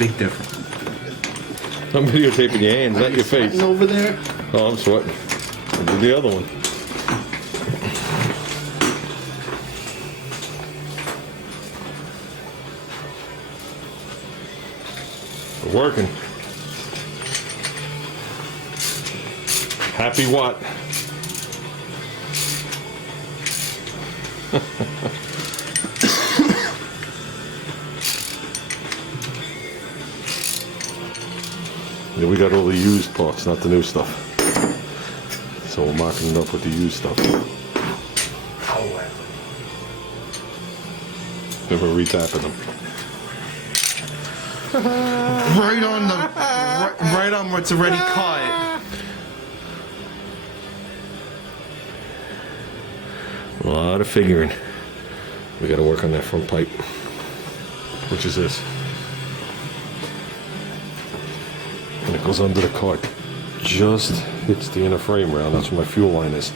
Big difference. I'm videotaping your hands, not your face. Sweating over there? Oh, I'm sweating. I'll do the other one. We're working. Happy what? Yeah, we got all the used parts, not the new stuff. So we're marking it up with the used stuff. Then we're retapping them. Right on the, right on where it's already cut. A lot of figuring. We got to work on that front pipe, which is this. And it goes under the cart. Just hits the inner frame round. That's where my fuel line is.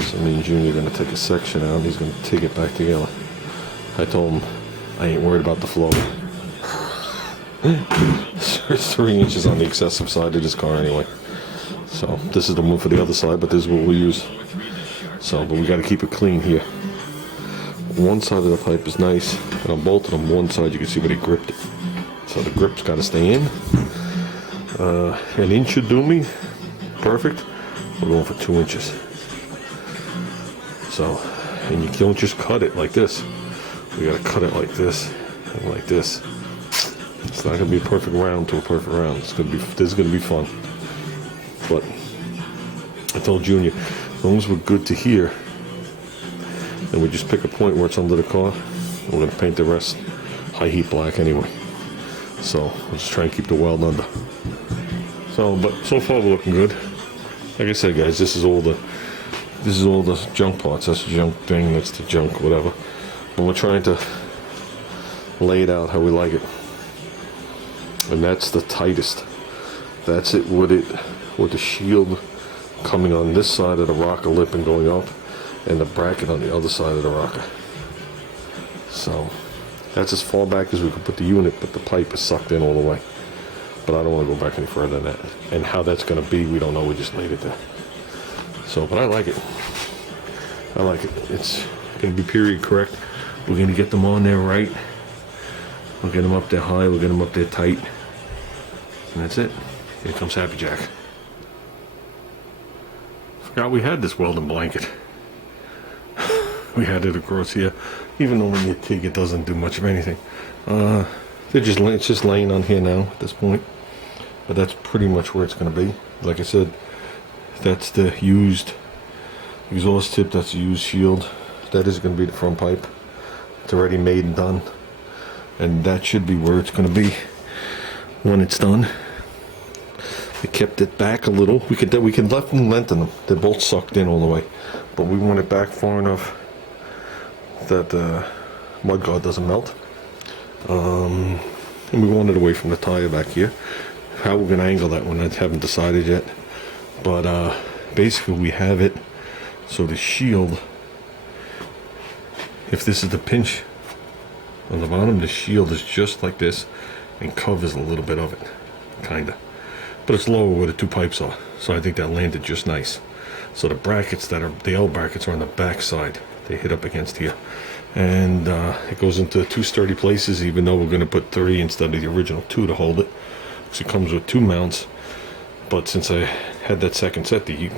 So me and Junior are going to take a section out. He's going to take it back together. I told him I ain't worried about the flow. There's 3 inches on the excessive side of this car anyway. So this is the one for the other side, but this is what we'll use. So, but we got to keep it clean here. One side of the pipe is nice, and on both of them, one side you can see where they gripped it. So the grip's got to stay in. An inch should do me. Perfect. We're going for 2 inches. So, and you don't just cut it like this. We got to cut it like this and like this. It's not gonna be a perfect round to a perfect round. It's gonna be. This is gonna be fun. But I told Junior, as long as we're good to here, and we just pick a point where it's under the car, we're gonna paint the rest high heat black anyway. So we'll just try and keep the weld under. So, but so far we're looking good. Like I said, guys, this is all the junk parts. That's the junk thing. That's the junk, whatever. But we're trying to lay it out how we like it. And that's the tightest. That's it with the shield coming on this side of the rocker lip and going up, and the bracket on the other side of the rocker. So that's as far back as we can put the unit, but the pipe is sucked in all the way. But I don't want to go back any further than that. And how that's going to be, we don't know. We just laid it there. So, but I like it. I like it. It's going to be period correct. We're going to get them on there right. We'll get them up there high, we'll get them up there tight. And that's it. Here comes Happy Jack. Forgot we had this welding blanket. We had it across here. Even though when you take it doesn't do much of anything. It's just laying on here now at this point. But that's pretty much where it's going to be. Like I said, that's the used exhaust tip, that's the used shield. That is going to be the front pipe. It's already made and done. And that should be where it's going to be when it's done. We kept it back a little. We could left and lengthen them. They're both sucked in all the way, but we want it back far enough that the mud guard doesn't melt. And we want it away from the tire back here. How we're going to angle that one, I haven't decided yet. But basically, we have it so the shield. If this is the pinch on the bottom, the shield is just like this and covers a little bit of it, kinda. But it's lower where the 2 pipes are, so I think that landed just nice. So the brackets the L brackets are on the back side. They hit up against here. And it goes into 2 sturdy places, even though we're going to put 3 instead of the original 2 to hold it. So it comes with 2 mounts. But since I had that second set that you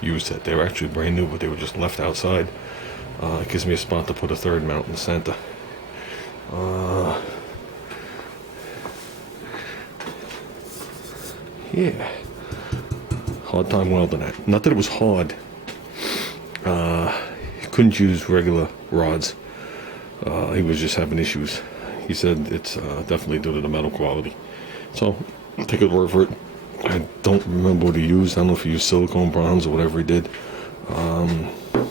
used, that they were actually brand new, but they were just left outside. It gives me a spot to put a 3rd mount in the center. Yeah, hard time welding that. Not that it was hard. He couldn't use regular rods. He was just having issues. He said it's definitely due to the metal quality. So I'll take his word for it. I don't remember what he used. I don't know if he used silicone bronze or whatever he did.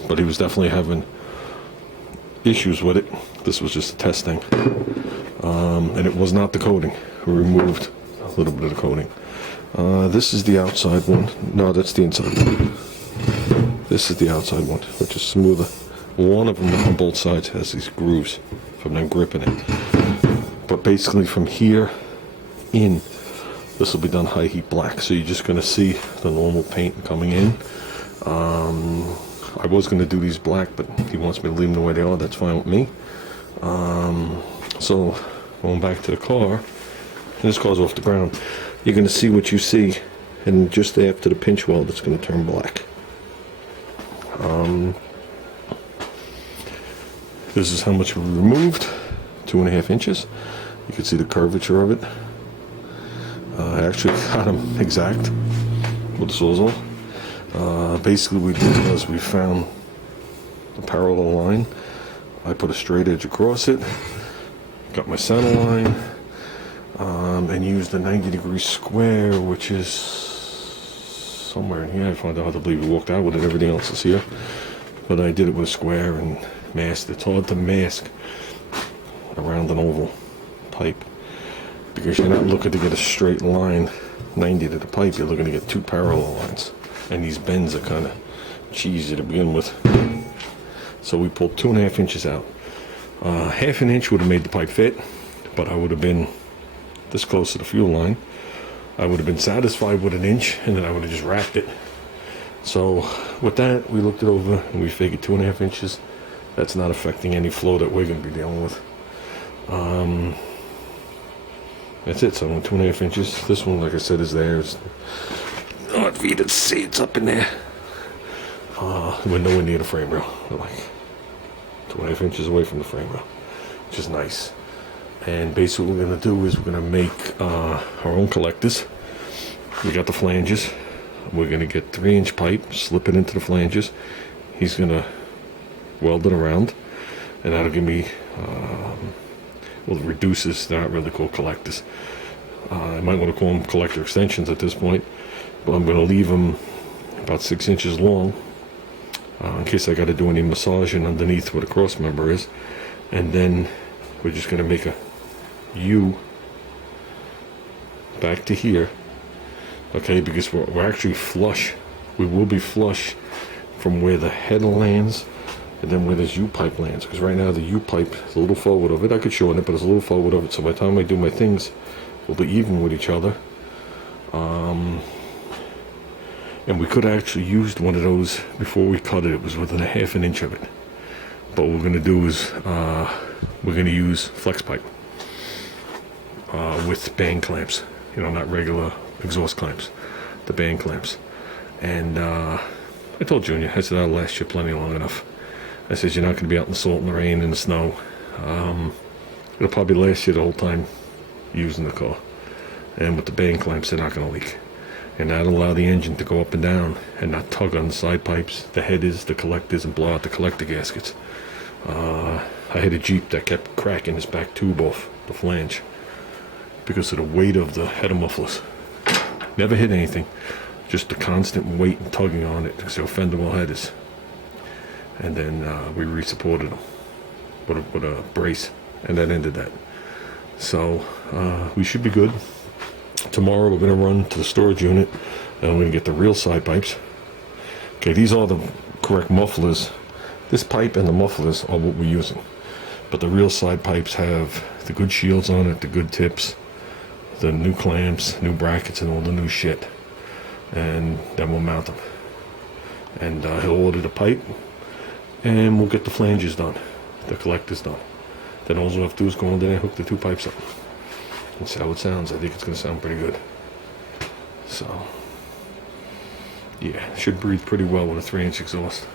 But he was definitely having issues with it. This was just a test thing. And it was not the coating. We removed a little bit of the coating. This is the outside one. No, that's the inside one. This is the outside one, which is smoother. One of them on both sides has these grooves from them gripping it. But basically from here in, this will be done high heat black. So you're just going to see the normal paint coming in. I was going to do these black, but he wants me to leave them the way they are. That's fine with me. So going back to the car, and this car's off the ground, you're going to see what you see, and just after the pinch weld, it's going to turn black. This is how much we removed, 2.5 inches. You can see the curvature of it. I actually got them exact with the Sawzall. Basically what we did was we found a parallel line. I put a straight edge across it, got my center line, and used a 90-degree square, which is somewhere in here. I found out how to believe we walked out with it. Everything else is here. But I did it with a square and masked it. It's hard to mask around an oval pipe because you're not looking to get a straight line 90 to the pipe. You're looking to get two parallel lines. And these bends are kind of cheesy to begin with. So we pulled 2.5 inches out. Half an inch would have made the pipe fit, but I would have been this close to the fuel line. I would have been satisfied with 1 inch, and then I would have just wrapped it. So with that, we looked it over and we figured 2.5 inches. That's not affecting any flow that we're going to be dealing with. That's it. So 2.5 inches. This one, like I said, is theirs. Oh, if you didn't see, it's up in there. We're nowhere near the frame rail. We're like 2.5 inches away from the frame rail, which is nice. And basically what we're going to do is we're going to make our own collectors. We got the flanges. We're going to get 3-inch pipe, slip it into the flanges. He's going to weld it around, and that'll give me, well, the reducers, they're not really called collectors. I might want to call them collector extensions at this point, but I'm going to leave them about 6 inches long in case I got to do any massaging underneath where the cross member is. And then we're just going to make a U back to here, okay, because we're actually flush. We will be flush from where the head lands and then where this U-pipe lands, because right now the U-pipe is a little forward of it. I could show it, but it's a little forward of it, so by the time I do my things, we'll be even with each other. And we could have actually used one of those before we cut it. It was within 1/2 inch of it. But what we're going to do is we're going to use flex pipe with band clamps, you know, not regular exhaust clamps, the band clamps. And I told Junior, I said, that'll last you plenty long enough. I said, you're not going to be out in the salt and the rain and the snow. It'll probably last you the whole time using the car. And with the band clamps, they're not going to leak. And that'll allow the engine to go up and down and not tug on the side pipes, the headers, the collectors, and blow out the collector gaskets. I had a Jeep that kept cracking his back tube off the flange because of the weight of the header mufflers. Never hit anything, just the constant weight and tugging on it because they're fender well headers. And then we re-supported them with a brace, and that ended that. So we should be good. Tomorrow we're going to run to the storage unit and we're going to get the real side pipes. Okay, these are the correct mufflers. This pipe and the mufflers are what we're using. But the real side pipes have the good shields on it, the good tips, the new clamps, new brackets, and all the new shit. And then we'll mount them. And he'll order the pipe and we'll get the flanges done, the collectors done. Then all we'll have to do is go under there and hook the 2 pipes up. And see how it sounds. I think it's going to sound pretty good. So, yeah, should breathe pretty well with a 3-inch exhaust.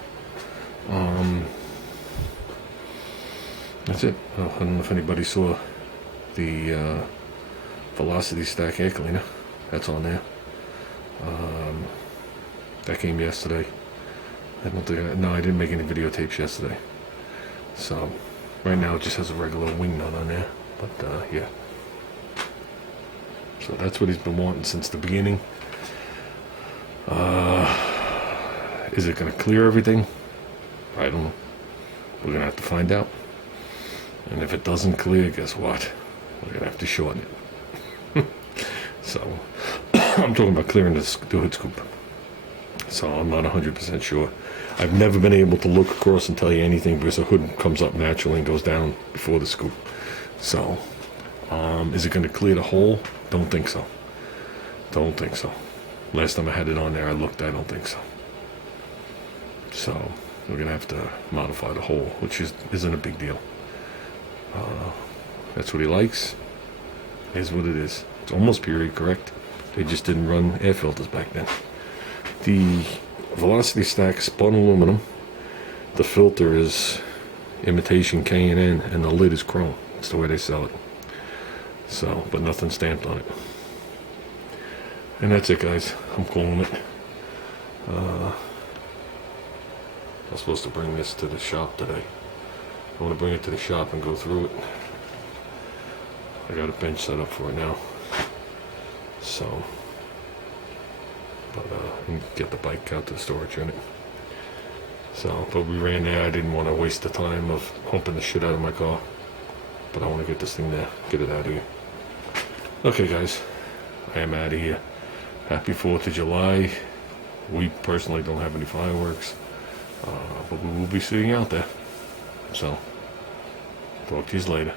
That's it. I don't know if anybody saw the Velocity Stack air cleaner. That's on there. That came yesterday. I don't think I didn't make any videotapes yesterday. So, right now it just has a regular wing nut on there. But, yeah. So that's what he's been wanting since the beginning. Is it going to clear everything? I don't know. We're going to have to find out. And if it doesn't clear, guess what? We're going to have to shorten it. So, I'm talking about clearing the hood scoop. So I'm not 100% sure. I've never been able to look across and tell you anything because the hood comes up naturally and goes down before the scoop. So, Is it going to clear the hole? Don't think so. Don't think so. Last time I had it on there, I looked. I don't think so. So we're going to have to modify the hole, which isn't a big deal. That's what he likes. Is what it is. It's almost period correct. They just didn't run air filters back then. The velocity stack spun aluminum. The filter is imitation K&N, and the lid is chrome. That's the way they sell it. So, but nothing stamped on it. And that's it, guys. I'm calling it. I'm supposed to bring this to the shop today. I want to bring it to the shop and go through it. I got a bench set up for it now. So, but and get the bike out to the storage unit. So, but we ran there. I didn't want to waste the time of humping the shit out of my car. But I want to get this thing there, get it out of here. Okay, guys, I am out of here. Happy 4th of July. We personally don't have any fireworks, but we will be seeing you out there. So, talk to you later.